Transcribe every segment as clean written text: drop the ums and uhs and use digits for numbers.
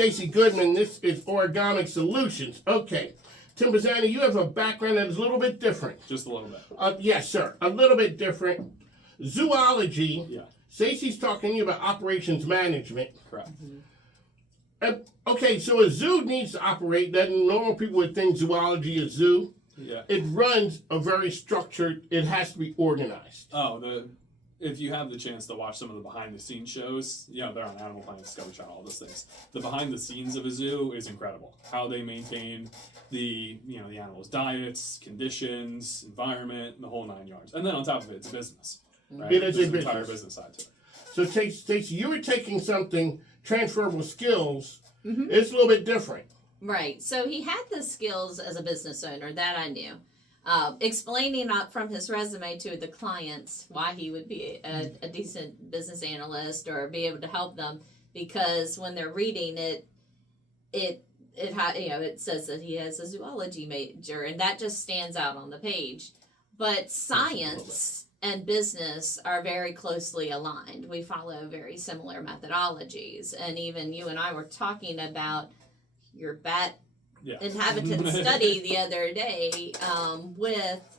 Stacy Goodman. This is Origamic Solutions. Okay. Tim Bazzani, you have a background that is a little bit different. Just a little bit. Yes, sir. A little bit different. Zoology. Yeah. Stacy's talking to you about operations management. Correct. Okay, so a zoo needs to operate. That normal people would think zoology is zoo. Yeah. It runs a very structured. It has to be organized. If you have the chance to watch some of the behind the scenes shows, they're on Animal Planet, Discovery Channel, all those things. The behind the scenes of a zoo is incredible. How they maintain the animals' diets, conditions, environment, the whole 9 yards. And then on top of it, it's a business. Right? It is There's a an business. entire business side to it. So, Stacey, you were taking something, transferable skills. It's a little bit different. Right. So he had the skills as a business owner, that I knew. Explaining up from his resume to the clients why he would be a decent business analyst or be able to help them, because when they're reading it says that he has a zoology major, and that just stands out on the page. But science and business are very closely aligned. We follow very similar methodologies, and even you and I were talking about your bat inhabitant study the other day with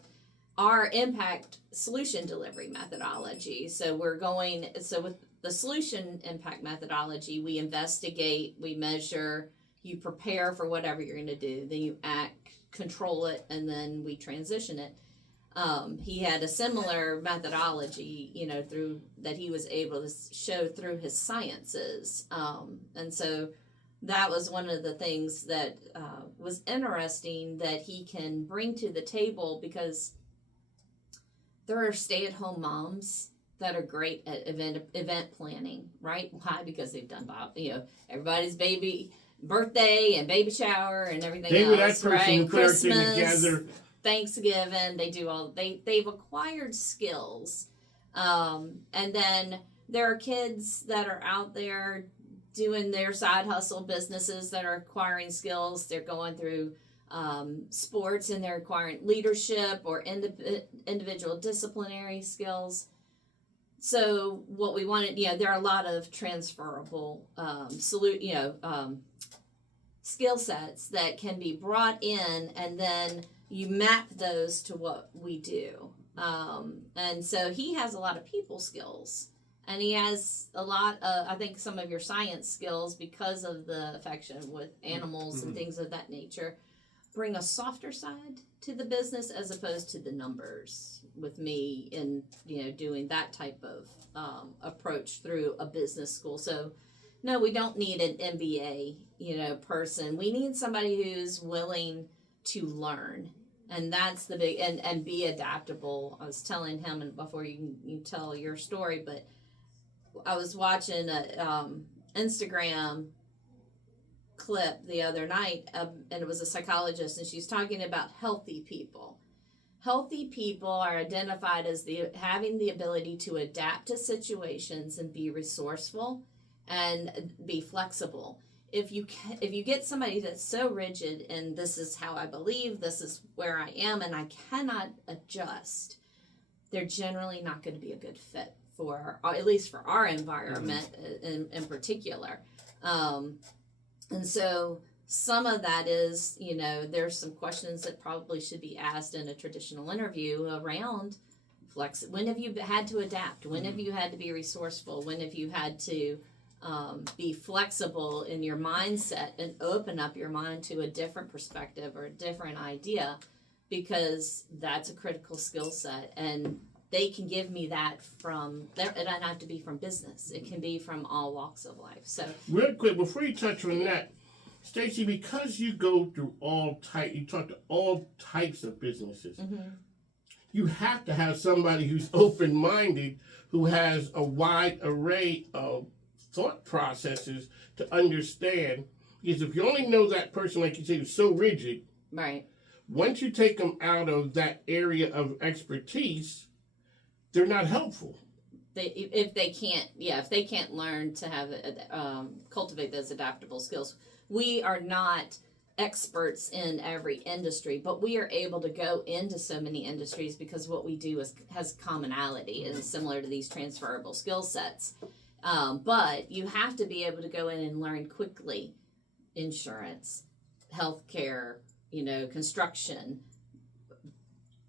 our impact solution delivery methodology. So with the solution impact methodology, we investigate, we measure, you prepare for whatever you're going to do, then you act, control it, and then we transition it. He had a similar methodology, through that he was able to show through his sciences, and so that was one of the things that was interesting that he can bring to the table, because there are stay-at-home moms that are great at event planning, right? Why? Because they've done everybody's baby birthday and baby shower and everything They else, were that person right? who put everything together. Thanksgiving, they've acquired skills, and then there are kids that are out there doing their side hustle businesses that are acquiring skills. They're going through sports and they're acquiring leadership or individual disciplinary skills. So what we wanted, there are a lot of transferable skill sets that can be brought in, and then you map those to what we do. And so he has a lot of people skills. And he has a lot of, I think, some of your science skills, because of the affection with animals and things of that nature, bring a softer side to the business as opposed to the numbers with me in, doing that type of approach through a business school. So, no, we don't need an MBA, person. We need somebody who's willing to learn. And that's the big, and be adaptable. I was telling him, and before you tell your story, but I was watching a Instagram clip the other night, and it was a psychologist, and she's talking about healthy people. Healthy people are identified as having the ability to adapt to situations and be resourceful and be flexible. If you get somebody that's so rigid, and this is how I believe, this is where I am, and I cannot adjust, they're generally not going to be a good fit for, at least for our environment in particular. And so some of that is, there's some questions that probably should be asked in a traditional interview around when have you had to adapt? When have you had to be resourceful? When have you had to be flexible in your mindset and open up your mind to a different perspective or a different idea? Because that's a critical skill set, and they can give me that from there. It doesn't have to be from business. It can be from all walks of life. So, real quick, before you touch on that, Stacy, because you go through you talk to all types of businesses. You have to have somebody who's open-minded, who has a wide array of thought processes to understand. Because if you only know that person, like you say, who's so rigid, right? Once you take them out of that area of expertise, they're not helpful. If they can't learn to have cultivate those adaptable skills. We are not experts in every industry, but we are able to go into so many industries because what we do has commonality and is similar to these transferable skill sets. But you have to be able to go in and learn quickly insurance, healthcare, construction,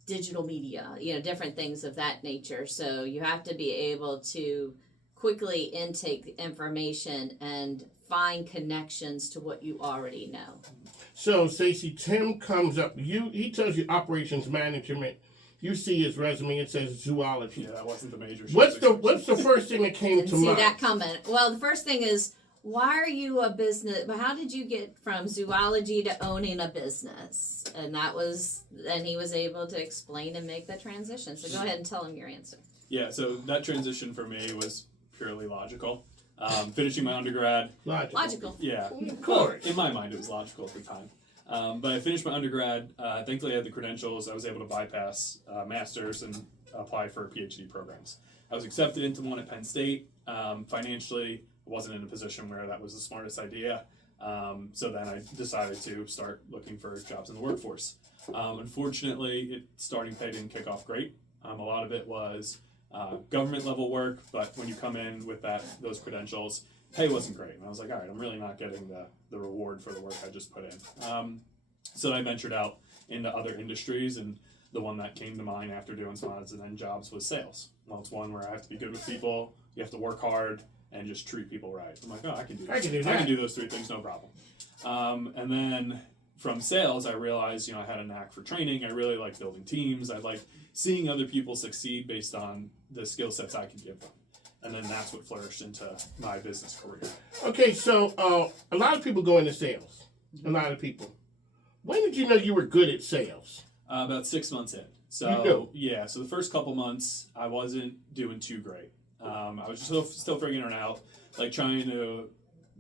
digital media, different things of that nature. So you have to be able to quickly intake the information and find connections to what you already know. So, Stacey, Tim comes up. He tells you operations management. You see his resume. It says zoology. Yeah, that wasn't the major. What's the first thing that came Didn't to see mind? that coming. Well, the first thing is, why are you a business? How did you get from zoology to owning a business? And he was able to explain and make the transition. So go ahead and tell him your answer. Yeah, so that transition for me was purely logical. Finishing my undergrad. Logical. Yeah. Of course. In my mind, it was logical at the time. But I finished my undergrad. Thankfully, I had the credentials. I was able to bypass master's and apply for PhD programs. I was accepted into one at Penn State. Financially, I wasn't in a position where that was the smartest idea. So then I decided to start looking for jobs in the workforce. Unfortunately, starting pay didn't kick off great. A lot of it was government level work, but when you come in with those credentials, pay wasn't great. And I was like, all right, I'm really not getting the reward for the work I just put in. So I ventured out into other industries, and the one that came to mind after doing some odds and end jobs was sales. Well, it's one where I have to be good with people, you have to work hard, and just treat people right. I'm like, oh, I can do that. I can do those three things, no problem. And then from sales, I realized, I had a knack for training. I really like building teams. I like seeing other people succeed based on the skill sets I could give them. And then that's what flourished into my business career. Okay, so a lot of people go into sales. A lot of people. When did you know you were good at sales? About 6 months in. So You knew? yeah, so the first couple months I wasn't doing too great. I was still figuring it out, like trying to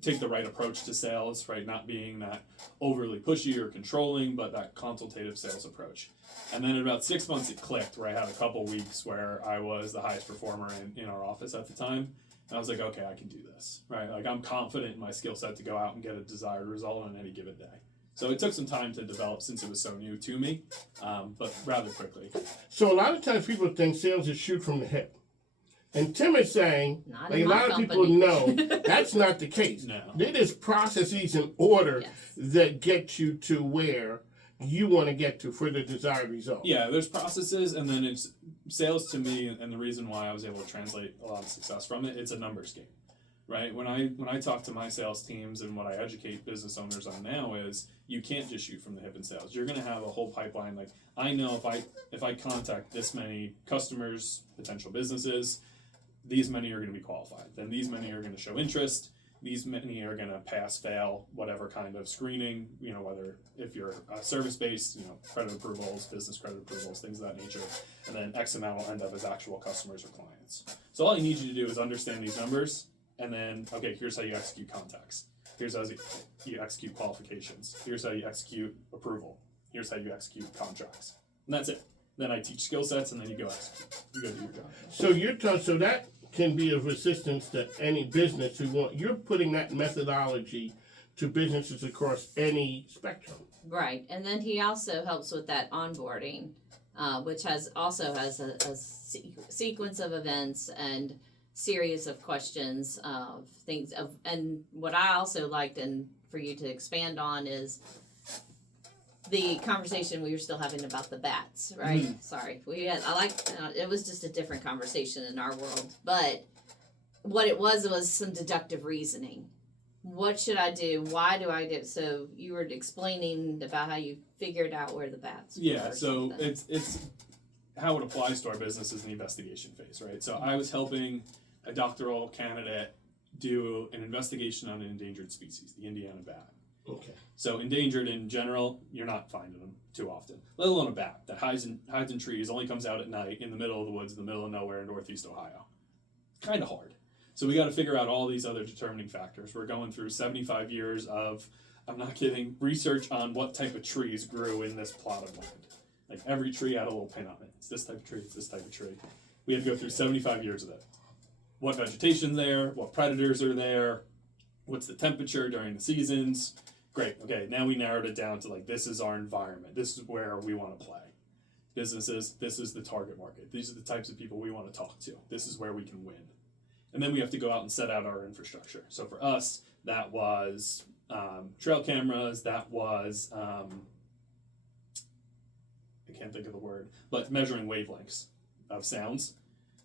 take the right approach to sales, right? Not being that overly pushy or controlling, but that consultative sales approach. And then at about 6 months it clicked, where I had a couple weeks where I was the highest performer in our office at the time. And I was like, okay, I can do this, right? Like I'm confident in my skill set to go out and get a desired result on any given day. So it took some time to develop since it was so new to me, but rather quickly. So a lot of times people think sales is shoot from the hip. And Tim is saying, Not like in a my lot of people company. know, that's not the case. No. There is processes in order Yes. that get you to where you want to get to for the desired result. Yeah, there's processes, and then it's sales to me, and the reason why I was able to translate a lot of success from it, it's a numbers game, right? When I talk to my sales teams and what I educate business owners on now is you can't just shoot from the hip in sales. You're going to have a whole pipeline. Like I know if I contact this many customers, potential businesses, these many are going to be qualified. Then these many are going to show interest. These many are going to pass, fail, whatever kind of screening, whether if you're service-based, credit approvals, business credit approvals, things of that nature. And then X amount will end up as actual customers or clients. So all I need you to do is understand these numbers, and then, okay, here's how you execute contacts. Here's how you execute qualifications. Here's how you execute approval. Here's how you execute contracts. And that's it. Then I teach skill sets, and then you go execute. You go do your job. So that can be of assistance to any business you're putting that methodology to businesses across any spectrum. Right, and then he also helps with that onboarding, which has a sequence of events and series of questions of things of, and what I also liked and for you to expand on is the conversation we were still having about the bats, right? Mm-hmm. Sorry, it was just a different conversation in our world, but what it was some deductive reasoning. What should I do? Why do I do it? So you were explaining about how you figured out where the bats were. Yeah, so it's how it applies to our business is the investigation phase, right? So I was helping a doctoral candidate do an investigation on an endangered species, the Indiana bat. Okay. So endangered in general, you're not finding them too often, let alone a bat that hides in trees, only comes out at night in the middle of the woods, in the middle of nowhere in Northeast Ohio. Kind of hard. So we got to figure out all these other determining factors. We're going through 75 years of, I'm not kidding, research on what type of trees grew in this plot of land. Like every tree had a little pin on it. It's this type of tree, it's this type of tree. We had to go through 75 years of it. What vegetation's there, what predators are there, what's the temperature during the seasons. Great, okay, now we narrowed it down to like, this is our environment. This is where we want to play. Businesses, this is the target market. These are the types of people we want to talk to. This is where we can win. And then we have to go out and set out our infrastructure. So for us, that was trail cameras, that was, I can't think of the word, but measuring wavelengths of sounds,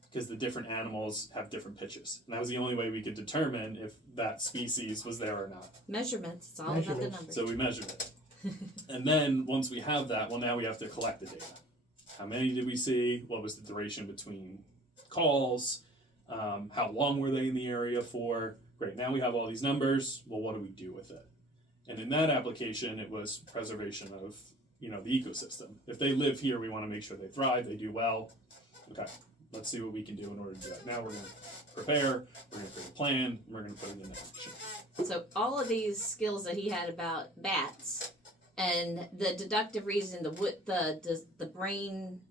because the different animals have different pitches. And that was the only way we could determine if that species was there or not. Measurements. It's all about the Measurements. numbers. So we measured it. And then once we have that, well, now we have to collect the data. How many did we see? What was the duration between calls? How long were they in the area for? Great, now we have all these numbers. Well, what do we do with it? And in that application, it was preservation of, the ecosystem. If they live here, we want to make sure they thrive, they do well. Okay, let's see what we can do in order to do that. Now we're going to prepare, we're going to create a plan, and we're going to put it into action. So all of these skills that he had about bats and the deductive reason, the brain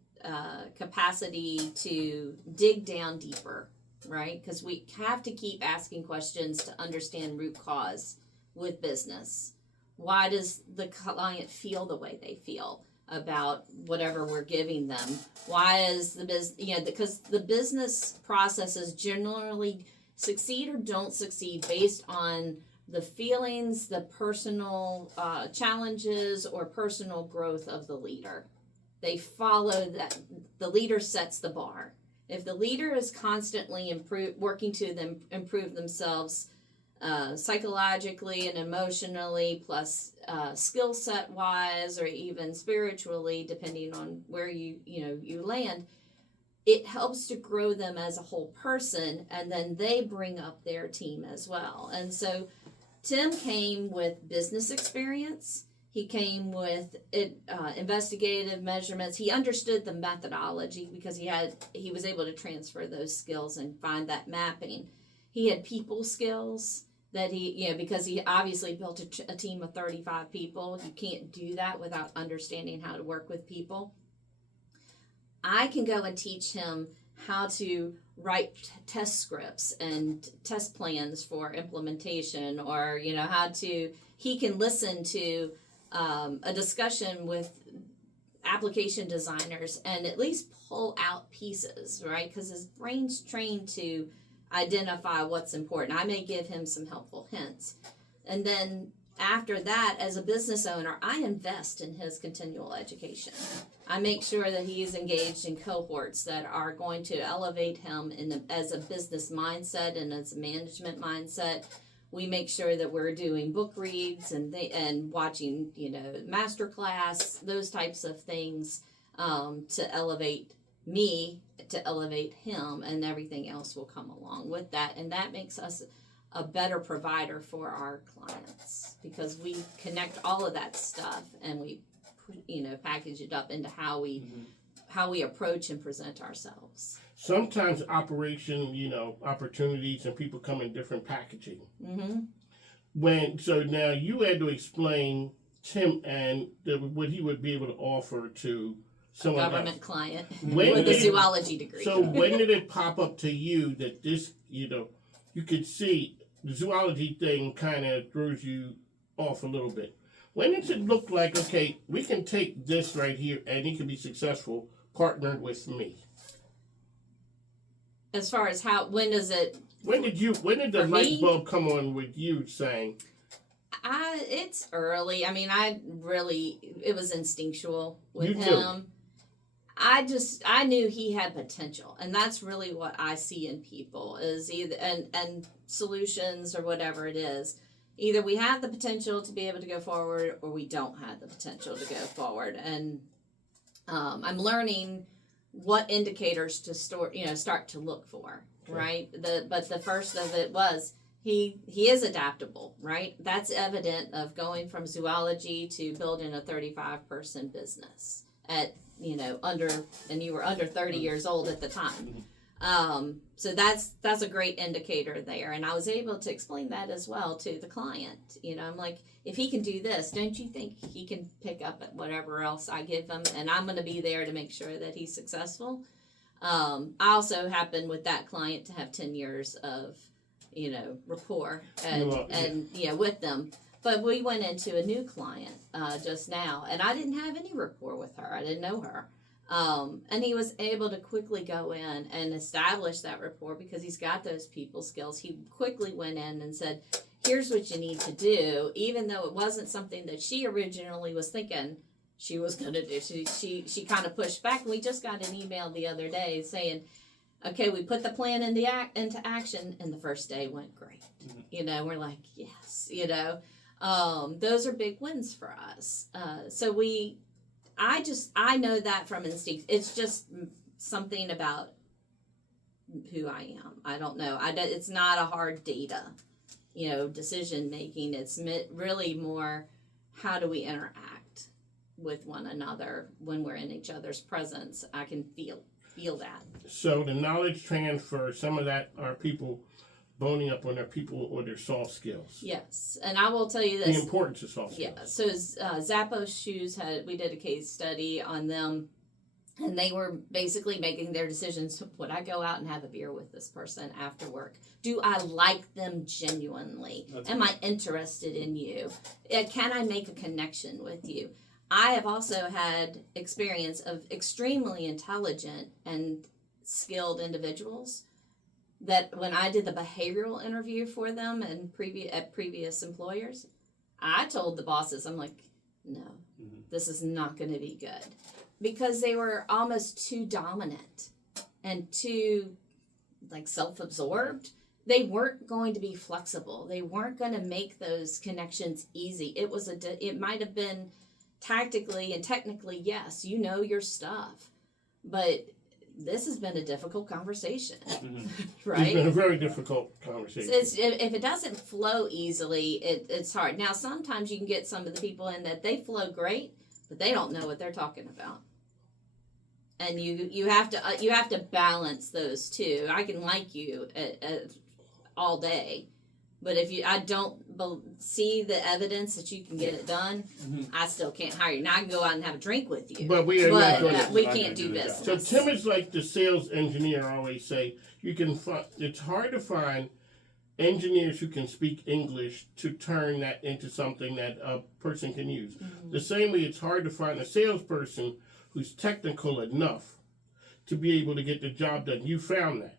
capacity to dig down deeper, right? Because we have to keep asking questions to understand root cause with business. Why does the client feel the way they feel about whatever we're giving them? Why is the business, because the business processes generally succeed or don't succeed based on the feelings, the personal challenges, or personal growth of the leader. They follow that. The leader sets the bar. If the leader is constantly working to improve themselves psychologically and emotionally, plus skill set wise, or even spiritually, depending on where you land, it helps to grow them as a whole person, and then they bring up their team as well. And so Tim came with business experience. He came with investigative measurements. He understood the methodology because he was able to transfer those skills and find that mapping. He had people skills that because he obviously built a team of 35 people. You can't do that without understanding how to work with people. I can go and teach him how to write test scripts and test plans for implementation, or he can listen to a discussion with application designers and at least pull out pieces, right? Because his brain's trained to identify what's important. I may give him some helpful hints. And then after that, as a business owner, I invest in his continual education. I make sure that he is engaged in cohorts that are going to elevate him as a business mindset and as a management mindset. We make sure that we're doing book reads and watching, master class, those types of things to elevate me, to elevate him, and everything else will come along with that. And that makes us a better provider for our clients because we connect all of that stuff and we, package it up into how we approach and present ourselves. Sometimes opportunities and people come in different packaging. Mm-hmm. So now you had to explain Tim and what he would be able to offer to someone government else. Client When with a did- zoology degree. So when did it pop up to you that this, you could see the zoology thing kind of throws you off a little bit? When did it look like, okay, we can take this right here and he can be successful partnered with me? As far as when did the For light me? bulb come on with you saying, it's early. I mean, it was instinctual with You knew. him. I knew he had potential, and that's really what I see in people is either and solutions or whatever it is. Either we have the potential to be able to go forward, or we don't have the potential to go forward. And I'm learning what indicators to start to look for, right? But the first of it was he is adaptable, right? That's evident of going from zoology to building a 35-person business at and you were under 30 years old at the time. So that's a great indicator there. And I was able to explain that as well to the client. I'm like, if he can do this, don't you think he can pick up at whatever else I give him? And I'm going to be there to make sure that he's successful. I also happened with that client to have 10 years of, rapport and with them. But we went into a new client just now, and I didn't have any rapport with her. I didn't know her. And he was able to quickly go in and establish that rapport because he's got those people skills. He quickly went in and said here's what you need to do, even though it wasn't something that she originally was thinking she was going to do. She kind of pushed back. We just got an email the other day saying, okay, we put the plan into action, and the first day went great. You know, we're like, yes, you know. Those are big wins for us. So I know that from instinct. It's just something about who I am. I don't know. It's not a hard data, you know, decision making. It's really more, how do we interact with one another when we're in each other's presence? I can feel that. So the knowledge transfer, some of that are people boning up on their people or their soft skills. Yes, and I will tell you this. The importance of soft skills. Yeah, so Zappos Shoes we did a case study on them, and they were basically making their decisions. Would I go out and have a beer with this person after work? Do I like them genuinely? Am I interested in you? Can I make a connection with you? I have also had experience of extremely intelligent and skilled individuals that when I did the behavioral interview for them and at previous employers, I told the bosses, I'm like, no, this is not going to be good. Because they were almost too dominant and too self-absorbed. They weren't going to be flexible. They weren't going to make those connections easy. It might have been tactically and technically, yes, you know your stuff, but this has been a difficult conversation, right? It's been a very difficult conversation. If it doesn't flow easily, it's hard. Now, sometimes you can get some of the people in that they flow great, but they don't know what they're talking about, and you have to balance those two. I can like you all day, but if I don't see the evidence that you can get it done, I still can't hire you. Now I can go out and have a drink with you, but we can't do business. So Tim is like the sales engineer. I always say it's hard to find engineers who can speak English to turn that into something that a person can use. The same way it's hard to find a salesperson who's technical enough to be able to get the job done. You found that.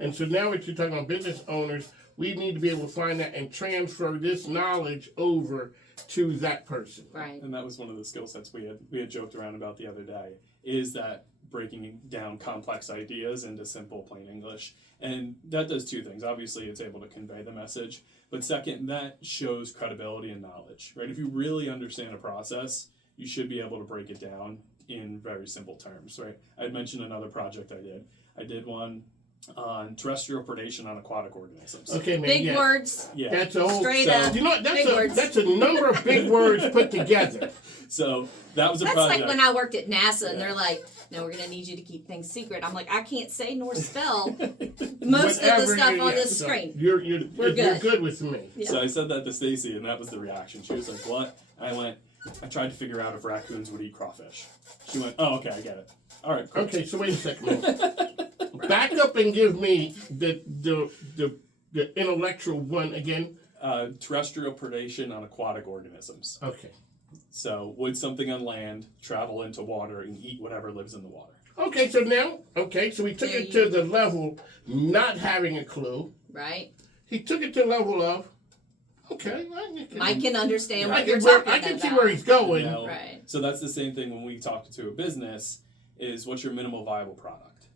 And so now what you're talking about business owners, we need to be able to find that and transfer this knowledge over to that person. Right. And that was one of the skill sets we had joked around about the other day, is that breaking down complex ideas into simple, plain English. And that does two things. Obviously, it's able to convey the message. But second, that shows credibility and knowledge, right? If you really understand a process, you should be able to break it down in very simple terms, right? I had mentioned another project I did. I did one on terrestrial predation on aquatic organisms. Okay, man. Big words. Yeah. That's a whole. Straight up. You know, Big words. that's a number of big words put together. So that was a That's project. like when I worked at NASA and they're like, no, we're going to need you to keep things secret. I'm like, I can't say nor spell most of the stuff on this screen. You're good. good with me. Yeah. So I said that to Stacy, and that was the reaction. She was like, what? I tried to figure out if raccoons would eat crawfish. She went, oh, okay, I get it. All right, cool. Okay, so wait a second. Back up and give me the intellectual one again. Terrestrial predation on aquatic organisms. Okay. So would something on land travel into water and eat whatever lives in the water? Okay, so we took it to the level not having a clue. Right. He took it to the level of, okay. Mike can understand what you're talking about. I can see where he's going. You know? Right. So that's the same thing when we talk to a business, is what's your minimal viable product?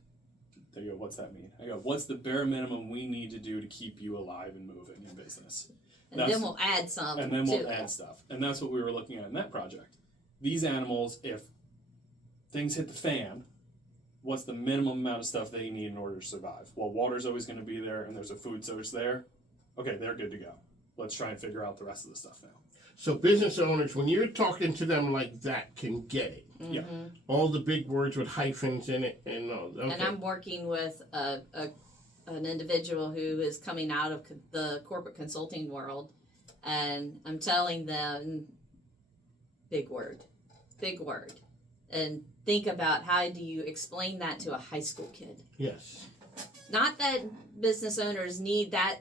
They go, what's that mean? I go, what's the bare minimum we need to do to keep you alive and moving in business? And then we'll add some. And then we'll add stuff. And that's what we were looking at in that project. These animals, if things hit the fan, what's the minimum amount of stuff they need in order to survive? Well, water's always going to be there and there's a food source there. Okay, they're good to go. Let's try and figure out the rest of the stuff now. So business owners, when you're talking to them like that, can get it. Yeah. All the big words with hyphens in it and all. Okay. And I'm working with an individual who is coming out of the corporate consulting world, and I'm telling them, big word, and think about how do you explain that to a high school kid. Yes. Not that business owners need that,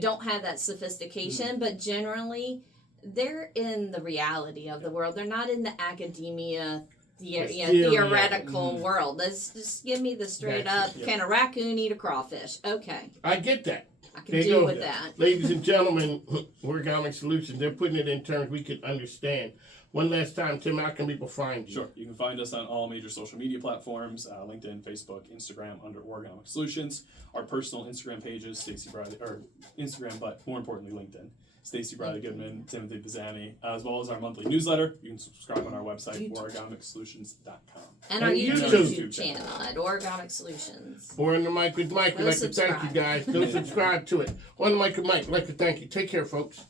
don't have that sophistication, but generally they're in the reality of the world. They're not in the academia, theoretical world. Let's just give me the straight up, can a raccoon eat a crawfish? Okay. I get that. I can There you do go. with that. Ladies and gentlemen, Origami Solutions, they're putting it in terms we can understand. One last time, Tim, how can people find you? Sure. You can find us on all major social media platforms, LinkedIn, Facebook, Instagram, under Origami Solutions. Our personal Instagram pages, Stacey Bradley, or Instagram, but more importantly, LinkedIn. Stacey Bradley Goodman, Timothy Pisani, as well as our monthly newsletter. You can subscribe on our website, origamicsolutions.com. And our And YouTube YouTube channel at Origamic Solutions. Or on the mic with Mike, we'd Go like to thank you subscribe. guys. Go subscribe to it. On the mic with Mike, we'd like to thank you. Take care, folks.